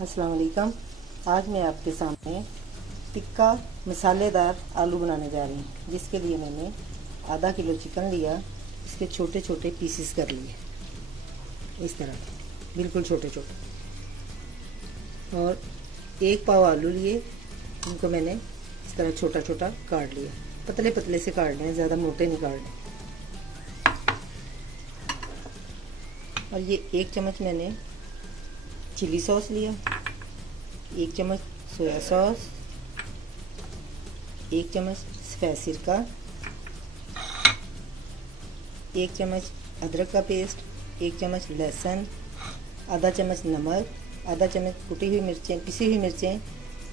अस्सलाम वालेकुम। आज मैं आपके सामने टिक्का मसालेदार आलू बनाने जा रही हूँ, जिसके लिए मैंने आधा किलो चिकन लिया। इसके छोटे छोटे पीसेस कर लिए, इस तरह बिल्कुल छोटे छोटे। और 1 पाव आलू लिए, उनको मैंने इस तरह छोटा छोटा काट लिया। पतले पतले से काटने हैं, ज़्यादा मोटे नहीं काटने। और ये 1 चम्मच मैंने चिली सॉस लिया, 1 चम्मच सोया सॉस, 1 चम्मच सफ़ेद सिरका, 1 चम्मच अदरक का पेस्ट, 1 चम्मच लहसुन, आधा चम्मच नमक, आधा चम्मच कुटी हुई मिर्चें, पिसी हुई मिर्चें,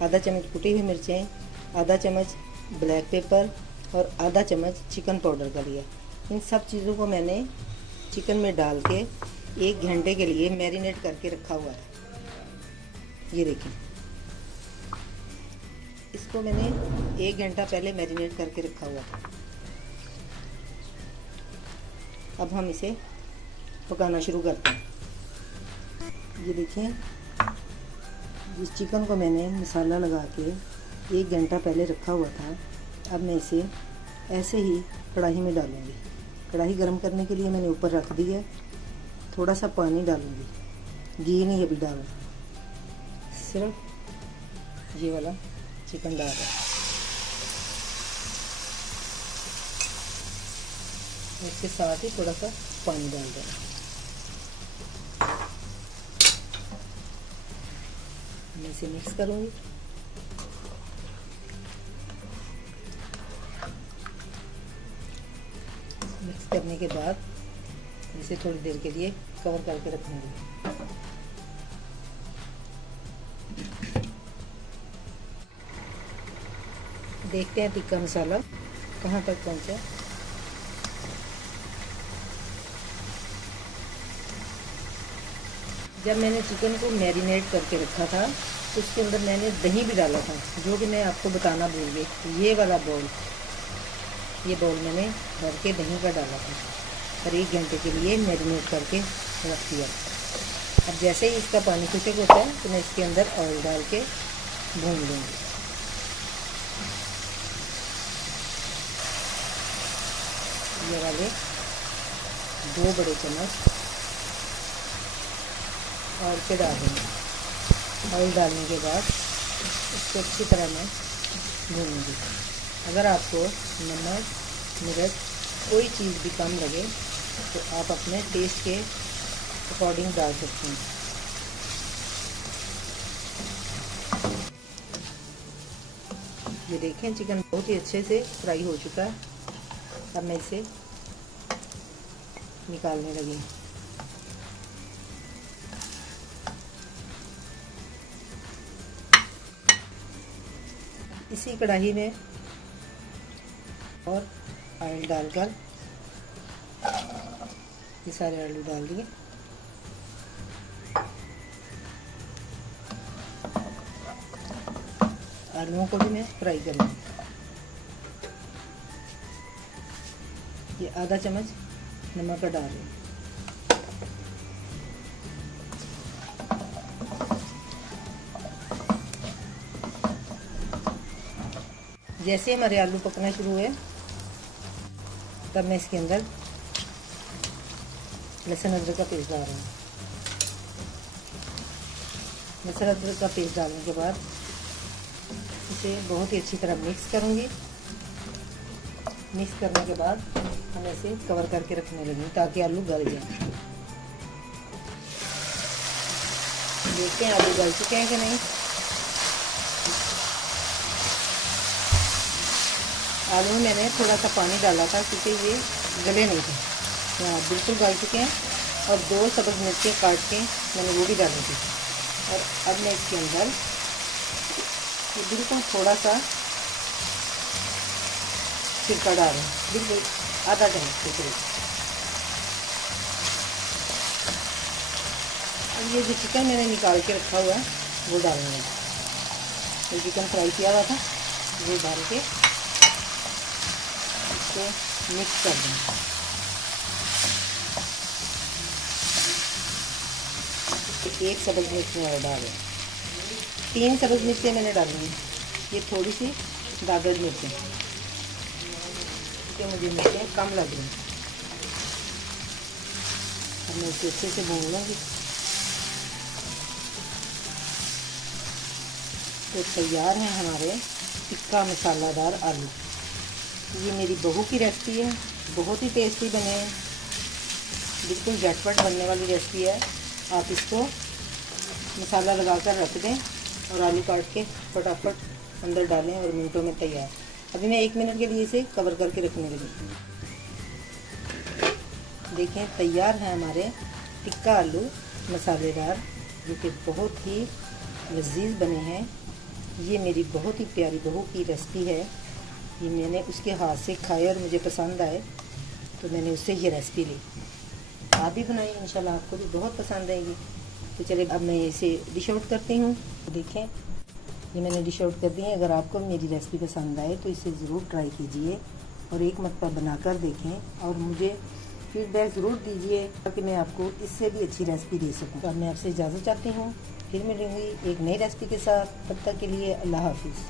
आधा चम्मच कुटी हुई मिर्चें, आधा चम्मच ब्लैक पेपर और आधा चम्मच चिकन पाउडर का लिया। इन सब चीज़ों को मैंने चिकन में डाल के 1 घंटे के लिए मैरिनेट करके रखा हुआ था। ये देखें, इसको मैंने 1 घंटा पहले मैरिनेट करके रखा हुआ था। अब हम इसे पकाना शुरू करते हैं। ये देखें, जिस चिकन को मैंने मसाला लगा के 1 घंटा पहले रखा हुआ था, अब मैं इसे ऐसे ही कढ़ाई में डालूँगी। कढ़ाई गर्म करने के लिए मैंने ऊपर रख दी है। थोड़ा सा पानी डालूँगी, घी नहीं अभी डालना, सिर्फ ये वाला चिकन डाल रहा है। इसके साथ ही थोड़ा सा पानी डाल देना। मैं इसे मिक्स करूँगी। मिक्स करने के बाद इसे थोड़ी देर के लिए कवर करके रखूँगी। देखते हैं टिक्का मसाला कहाँ तक पहुँचा। जब मैंने चिकन को मैरिनेट करके रखा था, उसके अंदर मैंने दही भी डाला था, जो कि मैं आपको बताना भूल गई। ये वाला बाउल, ये बाउल मैंने भर के दही का डाला था और 1 घंटे के लिए मैरिनेट करके रख दिया। अब जैसे ही इसका पानी खुशक होता है तो मैं इसके अंदर ऑयल डाल के भून लूँगी। ये वाले 2 बड़े चम्मच ऑयल पे डाल देंगे। ऑयल डालने के बाद इसको अच्छी तरह मैं भूनूंगी। अगर आपको नमक मिर्च कोई चीज़ भी कम लगे तो आप अपने टेस्ट के अकॉर्डिंग डाल सकते हैं। ये देखें, चिकन बहुत ही अच्छे से फ्राई हो चुका है। अब मैं इसे निकालने लगी। इसी कढ़ाई में और ऑयल डालकर ये सारे आलू डाल दिए। आलूओं को भी मैं फ्राई कर लूँगी। ये आधा चम्मच नमक का डाल रही हूँ। जैसे हमारे आलू पकना शुरू हुए, तब मैं इसके अंदर लहसुन अदरक का पेस्ट डाल रही हूँ। लहसुन अदरक का पेस्ट डालने के बाद इसे बहुत ही अच्छी तरह मिक्स करूँगी। मिक्स करने के बाद हम इसे कवर करके रखने लगी ताकि आलू गल जाए। देखते हैं आलू गल चुके हैं कि नहीं। आलू में मैंने थोड़ा सा पानी डाला था क्योंकि ये गले नहीं थे। हाँ, बिल्कुल गल चुके हैं। और 2 सब्ज़ मिर्चें काट के मैंने वो भी डाली थी। और अब मैं इसके अंदर बिल्कुल थोड़ा सा सिरका डाल रही हूँ, बिल्कुल आधा चम्मच के करीब। अब ये जो चिकन मैंने निकाल के रखा हुआ है वो डालना है। ये चिकन फ्राई किया हुआ था, वो डाल के इसको मिक्स कर दें। एक सब्ज़ मिर्च में डालें। 3 सब्ज़ मिर्चें मैंने डाली हैं, ये थोड़ी सी दादर मिर्चें, क्योंकि मुझे मिर्चें कम लग रही हैं। अब मैं इसे अच्छे से भून लूँगी। तो तैयार हैं हमारे टिक्का मसालादार आलू। ये मेरी बहू की रेसिपी है, बहुत ही टेस्टी बने हैं, बिल्कुल झटपट बनने वाली रेसिपी है। आप इसको मसाला लगाकर रख दें और आलू काट के फटाफट अंदर डालें और मिनटों में तैयार। अभी मैं 1 मिनट के लिए इसे कवर करके रखने लगी। देखें तैयार है हमारे टिक्का आलू मसालेदार, जो कि बहुत ही लजीज बने हैं। ये मेरी बहुत ही प्यारी बहू की रेसिपी है। ये मैंने उसके हाथ से खाए और मुझे पसंद आए, तो मैंने उससे ये रेसिपी ली। आप भी बनाइए, इंशाल्लाह आपको भी बहुत पसंद आएगी। तो चलिए अब मैं इसे डिश आउट करती हूँ। देखें ये मैंने डिश आउट कर दी है। अगर आपको मेरी रेसिपी पसंद आए तो इसे ज़रूर ट्राई कीजिए और एक मरतबा बनाकर देखें और मुझे फीडबैक ज़रूर दीजिए, ताकि मैं आपको इससे भी अच्छी रेसिपी दे सकूँ। तो अब मैं आपसे इजाज़त चाहती हूँ, फिर मिलूँगी एक नई रेसिपी के साथ। तब तक के लिए अल्लाह हाफिज़।